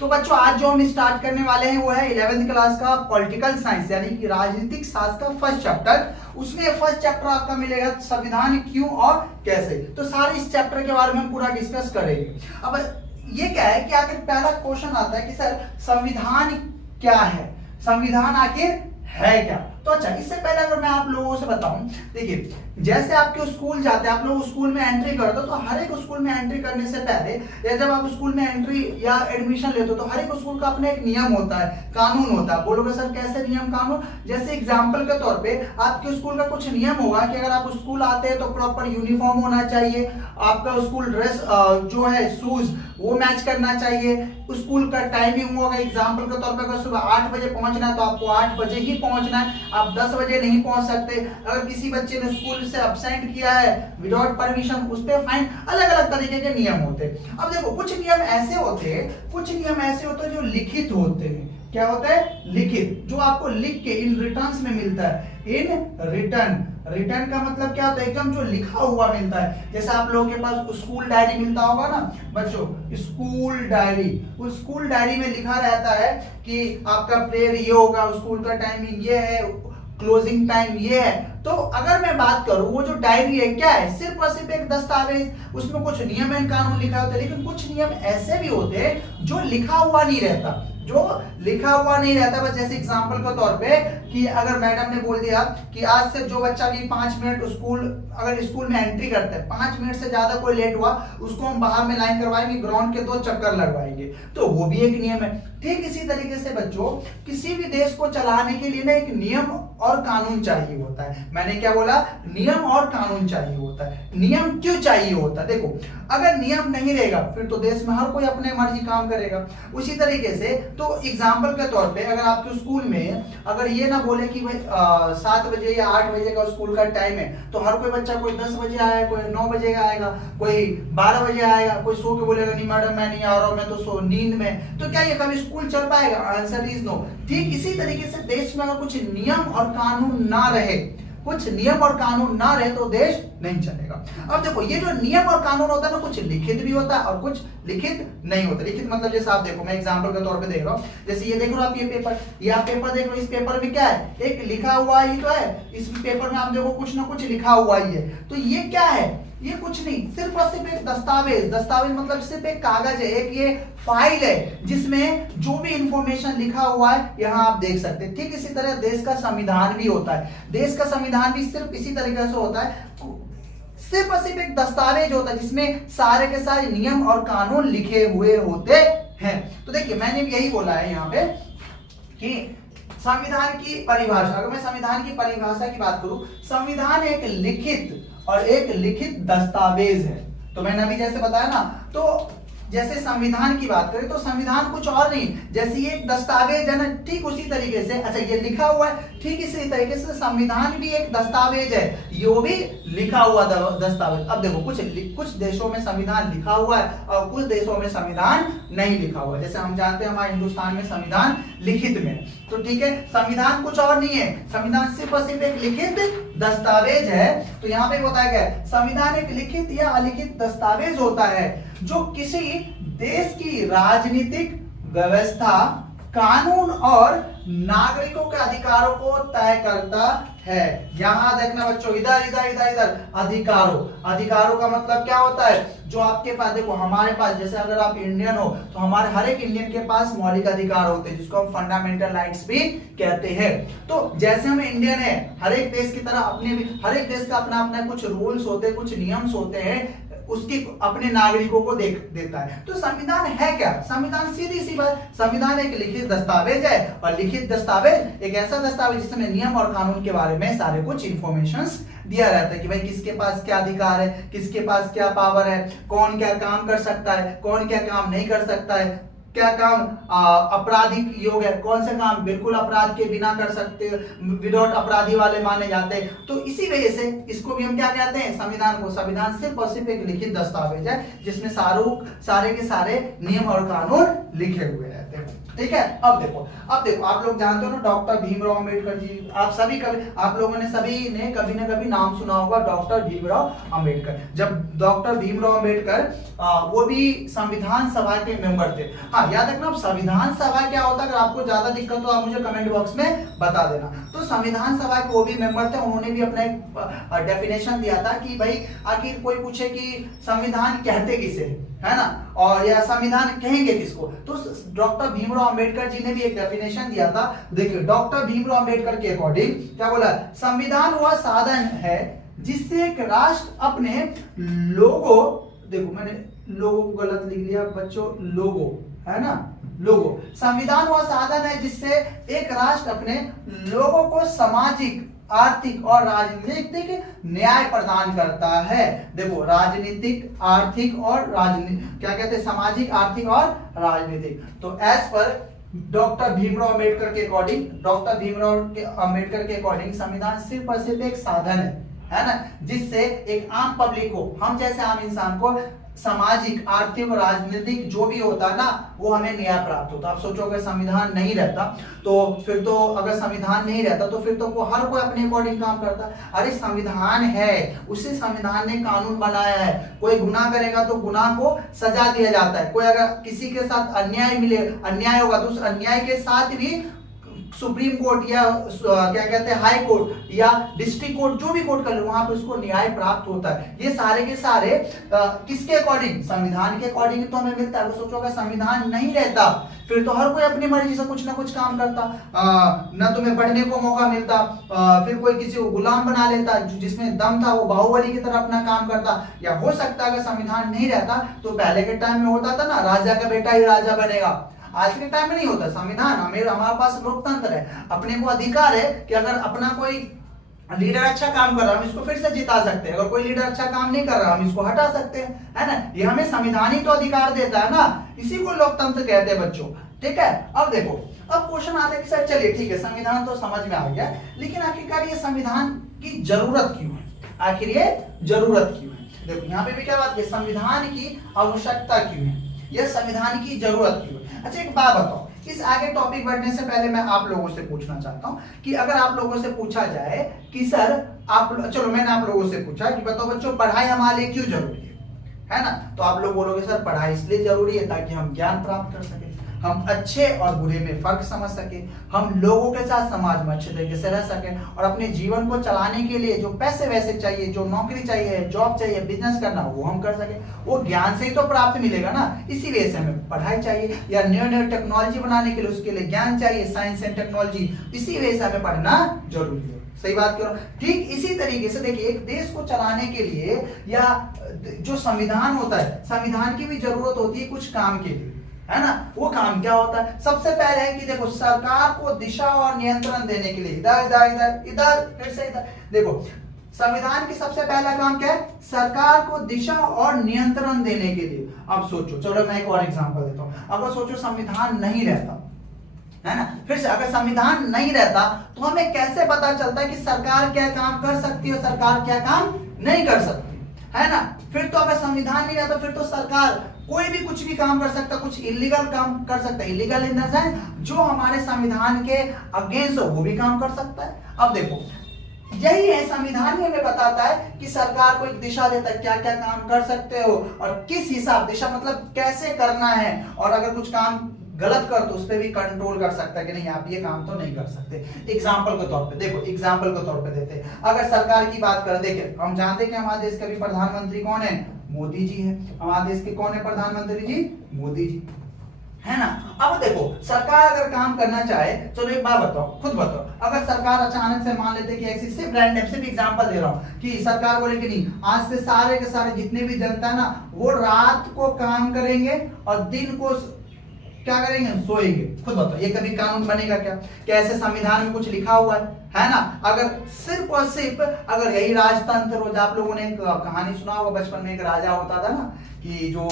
तो बच्चों आज जो हम स्टार्ट करने वाले हैं वो है 11th क्लास का पॉलिटिकल साइंस यानी कि राजनीतिक शास्त्र का फर्स्ट चैप्टर। उसमें फर्स्ट चैप्टर आपका मिलेगा संविधान क्यों और कैसे। तो सारे इस चैप्टर के बारे में हम पूरा डिस्कस करेंगे। अब ये क्या है कि आखिर पहला क्वेश्चन आता है कि सर संविधान क्या है, संविधान आखिर है क्या। तो अच्छा, इससे पहले अगर मैं आप लोगों से बताऊं, देखिए जैसे आपके स्कूल जाते हैं, आप लोग स्कूल में एंट्री करते हो, तो हर एक स्कूल में एंट्री करने से पहले या जब आप स्कूल में एंट्री या एडमिशन लेते हो तो हर एक स्कूल का अपना एक नियम होता है, कानून होता है। बोलोगे सर कैसे नियम कानून? जैसे एग्जाम्पल के तौर पे आपके स्कूल का कुछ नियम होगा कि अगर आप स्कूल आते हैं तो प्रॉपर यूनिफॉर्म होना चाहिए, आपका स्कूल ड्रेस जो है शूज वो मैच करना चाहिए, स्कूल का टाइमिंग होगा। एग्जाम्पल के तौर पे अगर सुबह 8 बजे पहुंचना है तो आपको 8 बजे ही पहुंचना है, आप 10 बजे नहीं पहुंच सकते। अगर किसी बच्चे ने स्कूल से अब्सेंट किया है विदाउट परमिशन, उस पर फाइन। अलग अलग तरीके के नियम होते हैं। अब देखो कुछ नियम ऐसे होते हैं, कुछ नियम ऐसे होते हैं जो लिखित होते हैं। क्या होता है? लिखित, जो आपको लिख के इन रिटर्न्स में मिलता है। इन रिटर्न, रिटर्न का मतलब क्या होता है? एकदम जो लिखा हुआ मिलता है। जैसे आप लोगों के पास स्कूल डायरी मिलता होगा ना बच्चों, स्कूल डायरी, उस स्कूल डायरी में लिखा रहता है कि आपका प्रेयर ये होगा, स्कूल का टाइमिंग ये है, क्लोजिंग टाइम ये है। तो अगर मैं बात करूं, वो जो डायरी है क्या है? सिर्फ और सिर्फ एक दस्तावेज, उसमें कुछ नियम एंड कानून लिखा होता है। लेकिन कुछ नियम ऐसे भी होते हैं जो लिखा हुआ नहीं रहता, जो लिखा हुआ नहीं रहता। बस जैसे एग्जांपल के तौर पे कि अगर मैडम ने बोल दिया कि आज से जो बच्चा भी 5 मिनट स्कूल अगर स्कूल में एंट्री करता है, 5 मिनट से ज्यादा कोई लेट हुआ, उसको हम बाहर में लाइन करवाएंगे, ग्राउंड के 2 चक्कर लगवाएंगे, तो वो भी एक नियम है। ठीक इसी तरीके से बच्चों किसी भी देश को चलाने के लिए ना एक नियम और कानून चाहिए होता है। मैंने क्या बोला? नियम और कानून चाहिए होता है। नियम क्यों चाहिए होता है? देखो अगर नियम नहीं रहेगा फिर तो देश में हर कोई अपने मर्जी काम करेगा। उसी तरीके से तो एग्जाम्पल के तौर पे अगर आपके स्कूल में अगर ये ना बोले कि भाई 7 बजे या 8 बजे का स्कूल का टाइम है, तो हर कोई बच्चा कोई 10 बजे आएगा, कोई 9 बजे आएगा, कोई 12 बजे आएगा, कोई सो के बोलेगा नहीं मैडम मैं नहीं आ रहा हूं, मैं तो सो नींद में। तो क्या ये कभी स्कूल चल पाएगा? Answer is no. ठीक इसी तरीके से देश में अगर कुछ नियम और कानून ना रहे, कुछ नियम और कानून ना रहे तो देश नहीं चलेगा। अब देखो ये जो नियम और कानून होता है ना, कुछ लिखित भी होता है और कुछ लिखित नहीं होता। लिखित मतलब जैसे आप देखो, मैं एग्जांपल के तौर पे देख रहा हूं, जैसे ये देख रहे हो आप, ये आप पेपर देख रहे हो, इस पेपर में क्या है? एक लिखा हुआ ही तो है। इस पेपर में आप देखो कुछ ना कुछ लिखा हुआ ही है। तो ये क्या है? ये कुछ नहीं, सिर्फ और सिर्फ एक दस्तावेज। दस्तावेज मतलब सिर्फ एक कागज है, एक ये फाइल है जिसमें जो भी इंफॉर्मेशन लिखा हुआ है यहाँ आप देख सकते हैं। ठीक इसी तरह देश का संविधान भी होता है। देश का संविधान भी सिर्फ इसी तरीके से होता है, सिर्फ और सिर्फ एक दस्तावेज होता है जिसमें सारे के सारे नियम और कानून लिखे हुए होते हैं। तो देखिए मैंने भी यही बोला है यहाँ पे कि संविधान की परिभाषा, अगर मैं संविधान की परिभाषा की बात करूं, संविधान एक लिखित और एक लिखित दस्तावेज है। तो मैंने अभी जैसे बताया ना, तो जैसे संविधान की बात करें तो संविधान कुछ और नहीं, जैसे ये एक दस्तावेज है ना, ठीक उसी तरीके से, अच्छा ये लिखा हुआ है, ठीक इसी तरीके से संविधान भी एक दस्तावेज है, ये भी लिखा हुआ दस्तावेज। अब देखो कुछ देशों में संविधान लिखा हुआ है और कुछ देशों में संविधान नहीं लिखा हुआ है। जैसे हम जानते हैं हमारे हिंदुस्तान में संविधान लिखित में, तो ठीक है, संविधान कुछ और नहीं है, संविधान सिर्फ और सिर्फ एक लिखित दस्तावेज है। तो यहाँ पे बताया गया है संविधान एक लिखित या अलिखित दस्तावेज होता है जो किसी देश की राजनीतिक व्यवस्था, कानून और नागरिकों के अधिकारों को तय करता है। यहां देखना बच्चों, इधर इधर इधर इधर, अधिकारों का मतलब क्या होता है? जो आपके पास, देखो हमारे पास, जैसे अगर आप इंडियन हो तो हमारे हर एक इंडियन के पास मौलिक अधिकार होते हैं जिसको हम फंडामेंटल राइट्स भी कहते हैं। तो जैसे हम इंडियन है, हर एक देश की तरह अपने भी हर एक देश का अपना अपना कुछ रूल्स होते हैं, कुछ नियम्स होते हैं, उसकी अपने नागरिकों को देता है। तो संविधान है क्या? संविधान सीधी सी बात, संविधान एक लिखित दस्तावेज है और लिखित दस्तावेज एक ऐसा दस्तावेज जिसमें नियम और कानून के बारे में सारे कुछ इंफॉर्मेशंस दिया रहता है कि भाई किसके पास क्या अधिकार है, किसके पास क्या पावर है, कौन क्या काम कर सकता है, कौन क्या काम नहीं कर सकता है, क्या काम आपराधिक योग है, कौन से काम बिल्कुल अपराध के बिना कर सकते, विदाउट अपराधी वाले माने जाते हैं। तो इसी वजह से इसको भी हम क्या कहते हैं? संविधान को। संविधान सिर्फ और सिर्फ एक लिखित दस्तावेज है जिसमें सारे के सारे नियम और कानून लिखे हुए रहते हैं। ठीक है। अब देखो आप लोग जानते हो ना डॉक्टर भीमराव अंबेडकर जी, आप लोगों ने सभी ने कभी ना कभी नाम सुना होगा डॉक्टर भीमराव अंबेडकर। जब डॉक्टर भीमराव अंबेडकर वो भी संविधान सभा के मेंबर थे। हाँ याद रखना, संविधान सभा क्या होता है, अगर आपको ज्यादा दिक्कत हो आप मुझे कमेंट बॉक्स में बता देना। तो संविधान सभा के वो भी मेंबर थे, उन्होंने भी अपना एक डेफिनेशन दिया था कि भाई आखिर कोई पूछे कि संविधान कहते किसे, है ना, और या संविधान कहेंगे किसको, तो डॉक्टर भीमराव अंबेडकर जी ने भी एक डेफिनेशन दिया था। देखिए डॉक्टर भीमराव अंबेडकर के अकॉर्डिंग क्या बोला, संविधान वह साधन है जिससे एक राष्ट्र अपने लोगों, देखो मैंने लोगों को गलत लिख लिया बच्चों, लोगों है ना, लोगों, संविधान वह साधन है जिससे एक राष्ट्र अपने लोगों को सामाजिक, आर्थिक और राजनीतिक न्याय प्रदान करता है। देखो राजनीतिक, आर्थिक और राजनीतिक क्या कहते हैं, सामाजिक, आर्थिक और राजनीतिक। तो as per doctor Bhimrao Ambedkar के अकॉर्डिंग, संविधान सिर्फ और सिर्फ एक साधन है ना, जिससे एक आम पब्लिक को, हम जैसे आम इंसान को सामाजिक, आर्थिक और राजनीतिक जो भी होता है ना वो हमें न्याय प्राप्त होता। आप सोचो अगर संविधान नहीं रहता तो फिर तो, अगर संविधान नहीं रहता तो फिर तो हर कोई अपने अकॉर्डिंग काम करता। अरे संविधान है, उसी संविधान ने कानून बनाया है, कोई गुनाह करेगा तो गुनाह को सजा दिया जाता है, कोई अगर किसी के साथ अन्याय होगा तो उस अन्याय के साथ भी सुप्रीम कोर्ट या क्या कहते हैं हाई कोर्ट या डिस्ट्रिक्ट कोर्ट, जो भी कोर्ट कर लो वहां पे उसको न्याय प्राप्त होता है। ये सारे के सारे किसके अकॉर्डिंग, संविधान के अकॉर्डिंग तो हमें मिलता है। सोचो अगर संविधान नहीं रहता फिर तो हर कोई अपनी मर्जी से कुछ ना कुछ काम करता, ना तुम्हें पढ़ने को मौका मिलता, फिर कोई किसी को गुलाम बना लेता, जिसमें दम था वो बाहुबली की तरह अपना काम करता। या हो सकता है अगर संविधान नहीं रहता तो पहले के टाइम में होता था ना, राजा का बेटा ही राजा बनेगा। आज के टाइम में नहीं होता। संविधान हमारे पास लोकतंत्र है, अपने को अधिकार है कि अगर अपना कोई लीडर अच्छा काम कर रहा है हम इसको फिर से जिता सकते हैं, अगर कोई लीडर अच्छा काम नहीं कर रहा हम इसको हटा सकते हैं, है ना। ये हमें संविधान ही तो अधिकार देता है ना, इसी को लोकतंत्र कहते हैं बच्चों। ठीक है, अब देखो, अब क्वेश्चन आते हैं कि सर चलिए ठीक है संविधान तो समझ में आ गया, लेकिन आखिरकार ये संविधान की जरूरत क्यों है, आखिर ये जरूरत क्यों है। देखो यहाँ पे भी क्या बात है, संविधान की आवश्यकता क्यों है, यह संविधान की जरूरत क्यों है। अच्छा एक बात बताओ, इस आगे टॉपिक बढ़ने से पहले मैं आप लोगों से पूछना चाहता हूं कि अगर आप लोगों से पूछा जाए कि सर आप, चलो मैंने आप लोगों से पूछा कि बताओ बच्चों पढ़ाई हमारे लिए क्यों जरूरी है ना, तो आप लोग बोलोगे सर पढ़ाई इसलिए जरूरी है ताकि हम ज्ञान प्राप्त कर सके, हम अच्छे और बुरे में फर्क समझ सके, हम लोगों के साथ समाज में अच्छे तरीके से रह सके, और अपने जीवन को चलाने के लिए जो पैसे वैसे चाहिए, जो नौकरी चाहिए, जॉब चाहिए, बिजनेस करना वो हम कर सके। वो ज्ञान से ही तो प्राप्त मिलेगा ना, इसी वजह से हमें पढ़ाई चाहिए, या नई टेक्नोलॉजी बनाने के लिए उसके लिए ज्ञान चाहिए, साइंस एंड टेक्नोलॉजी, इसी वजह से हमें पढ़ना जरूरी है। सही बात करो। ठीक इसी तरीके से देखिए एक देश को चलाने के लिए या जो संविधान होता है, संविधान की भी जरूरत होती है कुछ काम के लिए, है ना। वो काम क्या होता है, सबसे पहले है कि देखो सरकार को दिशा और नियंत्रण देने के लिए, इधर इधर इधर इधर फिर से इधर, देखो संविधान की सबसे पहला काम क्या है, सरकार को दिशा और नियंत्रण देने के लिए। अब सोचो, चलो मैं एक और एग्जांपल देता हूं, अगर सोचो संविधान नहीं रहता, है ना, फिर से अगर संविधान नहीं रहता तो हमें कैसे पता चलता है कि सरकार क्या काम कर सकती है, सरकार क्या काम नहीं कर सकती, है ना। फिर तो अगर संविधान नहीं रहता फिर तो सरकार कोई भी कुछ भी काम कर सकता, कुछ इलीगल काम कर सकता है, इलीगल इन द सेंस जो हमारे संविधान के अगेंस्ट हो वो भी काम कर सकता है। अब देखो यही है, संविधान ही हमें बताता है कि सरकार को एक दिशा देता है क्या क्या काम कर सकते हो और किस हिसाब, दिशा मतलब कैसे करना है, और अगर कुछ काम गलत कर तो उस पर भी कंट्रोल कर सकता है कि नहीं आप ये काम तो नहीं कर सकते। एग्जाम्पल के तौर पे देखो, एग्जाम्पल के तौर पे देते हैं, अगर सरकार की बात करें, देखिए हम जानते हैं कि हमारे देश के भी प्रधानमंत्री कौन है, मोदी जी है। हमारे देश के कौन है प्रधानमंत्री जी, मोदी जी, है ना। अब देखो सरकार अगर काम करना चाहे, चलो एक बात बताओ, खुद बताओ, अगर सरकार अचानक से मान लेते कि ऐसी सिर्फ रैंडम सिर्फ एग्जांपल दे रहा हूं कि सरकार बोले कि नहीं आज से सारे के सारे जितने भी जनता है ना वो रात को काम करेंगे और दिन को क्या करेंगे, सोएंगे। खुद बताओ ये कभी कानून बनेगा क्या, कैसे संविधान में कुछ लिखा हुआ है ना। अगर सिर्फ और सिर्फ अगर यही राजतंत्र हो, आप लोगों ने एक कहानी सुना होगा बचपन में, एक राजा होता था ना कि जो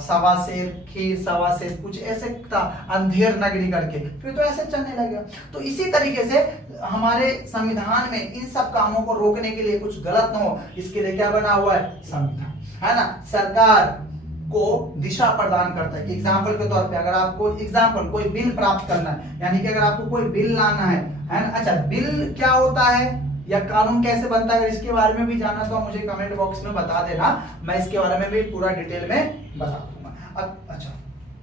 सवा शेर खीर सवा शेर कुछ ऐसे था, अंधेर नगरी करके, फिर तो ऐसे चलने लगा। तो इसी तरीके से हमारे संविधान में इन सब कामों को रोकने के लिए, कुछ गलत न हो इसके लिए क्या बना हुआ है, संविधान, है ना। सरकार को दिशा प्रदान करता है। कि एग्जाम्पल के तौर पे अगर आपको एग्जाम्पल कोई बिल प्राप्त करना है, यानी कि अगर आपको कोई बिल लाना है ना। अच्छा, बिल क्या होता है या कानून कैसे बनता है, अगर इसके बारे में भी जाना तो मुझे कमेंट बॉक्स में बता देना, मैं इसके बारे में भी पूरा डिटेल में बता दूंगा। अच्छा,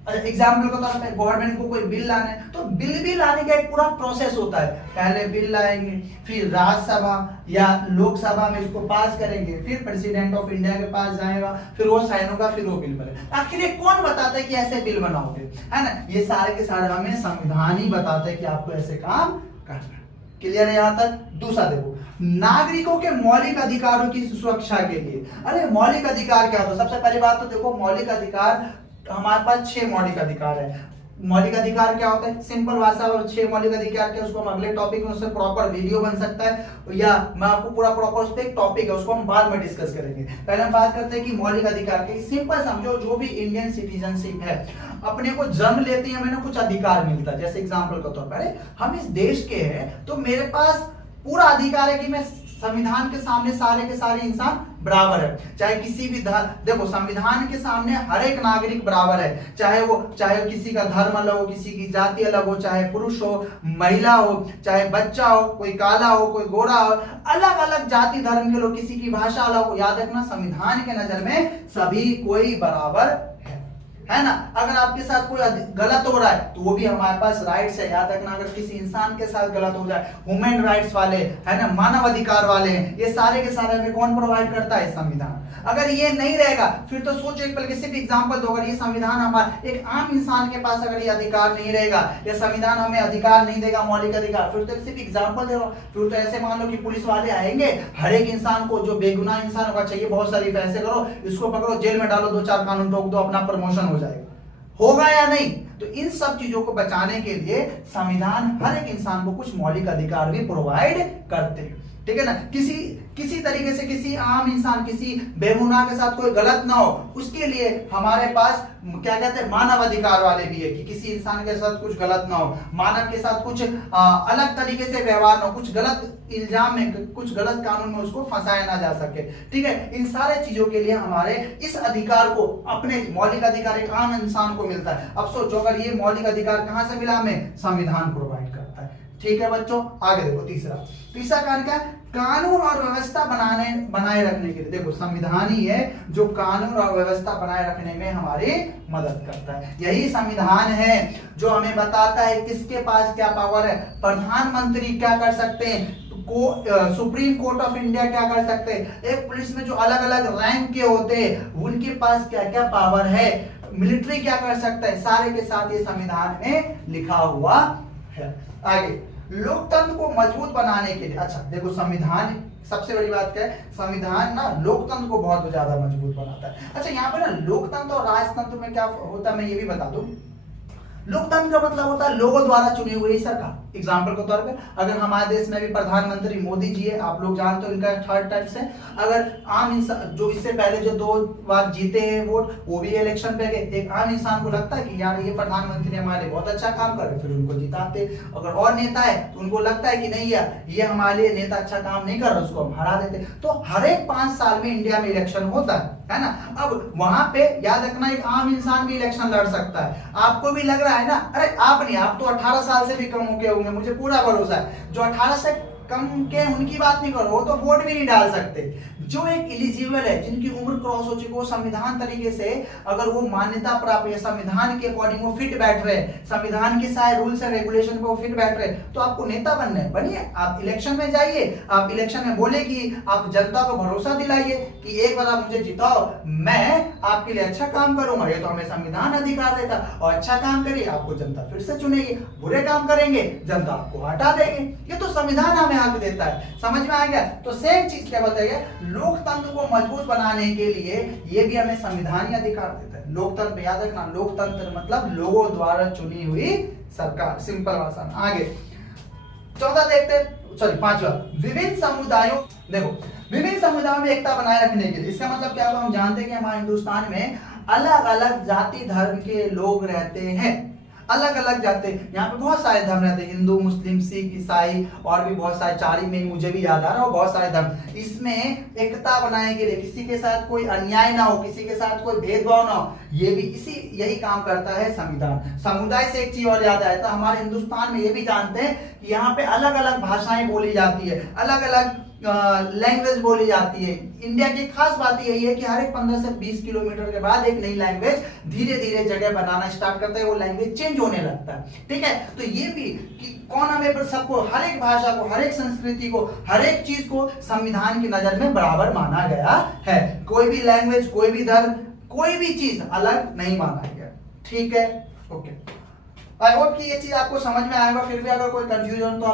एग्जाम्पल के तौर पे गवर्नमेंट को कोई बिल लाना है तो बिल भी लाने का एक पूरा प्रोसेस होता है। पहले बिल लाएंगे, फिर राज्यसभा या लोकसभा में इसको पास करेंगे, फिर प्रेसिडेंट ऑफ इंडिया के पास जाएगा, फिर वो साइन होगा, फिर वो बिल बनेगा। आखिर ये कौन बताता है कि ऐसे बिल बनाओगे, है ना? ये सारे के सारे हमें संविधान ही बताते हैं कि आपको ऐसे काम करना है। क्लियर है यहाँ तक? दूसरा देखो, नागरिकों के मौलिक अधिकारों की सुरक्षा के लिए। अरे मौलिक अधिकार क्या होता है? सबसे पहली बात तो देखो, मौलिक अधिकार हमारे पास 6 मौलिक अधिकार है। मौलिक अधिकार क्या होता है? सिंपल भाषा और 6 मौलिक अधिकार क्या, उसको हम अगले टॉपिक में उससे प्रॉपर वीडियो बन सकता है, या मैं आपको पूरा प्रॉपर उस पे एक टॉपिक है उसको हम बाद में डिस्कस करेंगे। पहले हम बात करते हैं कि मौलिक अधिकार के। सिंपल समझो, जो भी इंडियन सिटीजनशिप है, अपने को जन्म लेते हैं हमें कुछ अधिकार मिलता है। जैसे एग्जाम्पल के तौर पर हम इस देश के हैं तो मेरे पास पूरा अधिकार है कि मैं संविधान के सामने सारे के सारे इंसान बराबर है। चाहे किसी भी देखो, संविधान के सामने हर एक नागरिक बराबर है, चाहे किसी का धर्म अलग हो, किसी की जाति अलग हो, चाहे पुरुष हो, महिला हो, चाहे बच्चा हो, कोई काला हो, कोई गोरा हो, अलग अलग जाति धर्म के लोग, किसी की भाषा अलग हो। याद रखना, संविधान के नजर में सभी कोई बराबर है ना? अगर आपके साथ कोई गलत हो रहा है तो वो भी हमारे पास राइट्स है। याद रखना, अगर किसी इंसान के साथ गलत हो जाए, ह्यूमन राइट्स वाले है ना, मानव अधिकार वाले हैं, ये सारे के सारे हमें कौन प्रोवाइड करता है? संविधान। अगर ये नहीं रहेगा फिर तो सोचो, एक पल सिर्फ एग्जांपल दो, अगर ये संविधान हमारे एक आम इंसान के पास अगर ये अधिकार नहीं रहेगा, या संविधान हमें अधिकार नहीं देगा मौलिक अधिकार, फिर तो सिर्फ एग्जांपल दे रहा हूं। फिर तो ऐसे मान लो कि पुलिस वाले आएंगे, हर एक इंसान को, जो बेगुनाह इंसान होगा, चाहिए बहुत सारी पैसे करो, इसको पकड़ो, जेल में डालो, 2-4 कानून ठोक दो, अपना प्रमोशन हो जाएगा। होगा या नहीं? तो इन सब चीजों को बचाने के लिए संविधान हर एक इंसान को कुछ मौलिक अधिकार भी प्रोवाइड करते हैं। ठीक है ना? किसी तरीके से किसी आम इंसान, किसी बेगुनाह के साथ कोई गलत ना हो, उसके लिए हमारे पास क्या कहते हैं, मानव अधिकार वाले भी है कि किसी इंसान के साथ कुछ गलत ना हो, मानव के साथ कुछ अलग तरीके से व्यवहार ना हो, कुछ गलत इल्जाम में, कुछ गलत कानून में उसको फंसाया ना जा सके। ठीक है? इन सारे चीजों के लिए हमारे इस अधिकार को, अपने मौलिक अधिकार एक आम इंसान को मिलता है। अब सोचो, अगर ये मौलिक अधिकार कहां से मिला हमें? संविधान प्रोवाइड करता है। ठीक है बच्चों, आगे देखो तीसरा कारण क्या है? कानून और व्यवस्था बनाए रखने के लिए। देखो, संविधान ही है जो कानून और व्यवस्था बनाए रखने में हमारी मदद करता है। यही संविधान है जो हमें बताता है किसके पास क्या पावर है। प्रधानमंत्री क्या कर सकते हैं, सुप्रीम कोर्ट ऑफ इंडिया क्या कर सकते हैं, एक पुलिस में जो अलग अलग रैंक के होते हैं उनके पास क्या क्या पावर है, मिलिट्री क्या कर सकता है, सारे के साथ ये संविधान में लिखा हुआ है। आगे, लोकतंत्र को मजबूत बनाने के लिए। अच्छा देखो, संविधान, सबसे बड़ी बात क्या है, संविधान ना लोकतंत्र को बहुत ज्यादा मजबूत बनाता है। अच्छा, यहाँ पे ना लोकतंत्र और राजतंत्र में क्या होता है मैं ये भी बता दूं। लोकतंत्र का मतलब होता है लोगों द्वारा चुनी हुई सरकार। एग्जाम्पल के तौर पे, अगर हमारे देश में भी प्रधानमंत्री मोदी जी है, आप लोग जानते हो इनका 3rd टर्म से, अगर आम इंसान जो इससे पहले जो 2 बार जीते हैं वोट, वो भी इलेक्शन पे गए, एक आम इंसान को लगता है कि यार ये प्रधानमंत्री हमारे बहुत अच्छा काम कर रहे, फिर उनको जिताते। अगर और नेता है तो उनको लगता है कि नहीं यार ये हमारे लिए नेता अच्छा काम नहीं कर रहा, उसको हम हरा देते। तो हर एक 5 साल में इंडिया में इलेक्शन होता है ना? अब वहां पे याद रखना, एक आम इंसान भी इलेक्शन लड़ सकता है। आपको भी लग रहा है ना, अरे आप नहीं, आप तो 18 साल से भी कम हो गए होंगे, मुझे पूरा भरोसा है। जो 18 से कम के उनकी बात नहीं करो, वो तो वोट भी नहीं डाल सकते। जो एक एलिजिबल है, जिनकी उम्र क्रॉस हो चुकी, वो संविधान तरीके से अगर वो मान्यता प्राप्त है, संविधान के अकॉर्डिंग वो फिट बैठ रहे, संविधान के सारे रूल्स एंड रेगुलेशन पे वो फिट बैठ रहे, तो आपको नेता बनना है, बनिए। आप इलेक्शन में जाइए, आप इलेक्शन में बोले कि आप जनता को भरोसा दिलाइए कि एक बार आप मुझे जिताओ, मैं आपके लिए अच्छा काम करूंगा। ये तो हमें संविधान अधिकार देता, और अच्छा काम करिए, आपको जनता फिर से चुनेगी। बुरे काम करेंगे, जनता आपको हटा देगी। ये तो संविधान हमें हक देता है। समझ में आ गया? तो सेम चीज क्या बताइए, लोकतंत्र को मजबूत बनाने के लिए ये भी हमें संविधान ही अधिकार देता है। लोकतंत्र याद रखना, लोकतंत्र मतलब लोगों द्वारा चुनी हुई सरकार, सिंपल भाषा में। आगे 14 देखते, सॉरी 5वां, विभिन्न समुदायों। देखो, विभिन्न समुदायों में एकता बनाए रखने के लिए, इसका मतलब क्या होगा, हम जानते हैं कि हमारे हिंदुस्तान में अलग अलग जाति धर्म के लोग रहते हैं। अलग अलग जाते, यहाँ पे बहुत सारे धर्म रहते हैं, हिंदू, मुस्लिम, सिख, ईसाई और भी बहुत सारे, 4 ही में मुझे भी याद आ रहा है, बहुत सारे धर्म। इसमें एकता बनाए के लिए, किसी के साथ कोई अन्याय ना हो, किसी के साथ कोई भेदभाव ना हो, ये भी यही काम करता है संविधान। समुदाय से एक चीज और याद आया था, हमारे हिंदुस्तान में ये भी जानते हैं कि यहाँ पे अलग अलग भाषाएं बोली जाती है, अलग अलग लैंग्वेज बोली जाती है। इंडिया की खास बात यही है कि हर एक 15 से 20 किलोमीटर के बाद एक नई लैंग्वेज धीरे धीरे जगह बनाना स्टार्ट करता है, वो लैंग्वेज चेंज होने लगता है। ठीक है, तो ये भी कि कौन हमें सबको, हर एक भाषा को, हर एक संस्कृति को, हर एक चीज को संविधान की नजर में बराबर माना गया है। कोई भी लैंग्वेज, कोई भी धर्म, कोई भी चीज अलग नहीं माना गया। ठीक है, ओके। आई होप कि ये चीज आपको समझ में आएगा। फिर भी अगर कोई कंफ्यूजन तो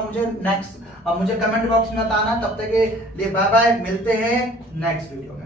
आप मुझे कमेंट बॉक्स में बताना। तब तक के लिए बाय बाय, मिलते हैं नेक्स्ट वीडियो में।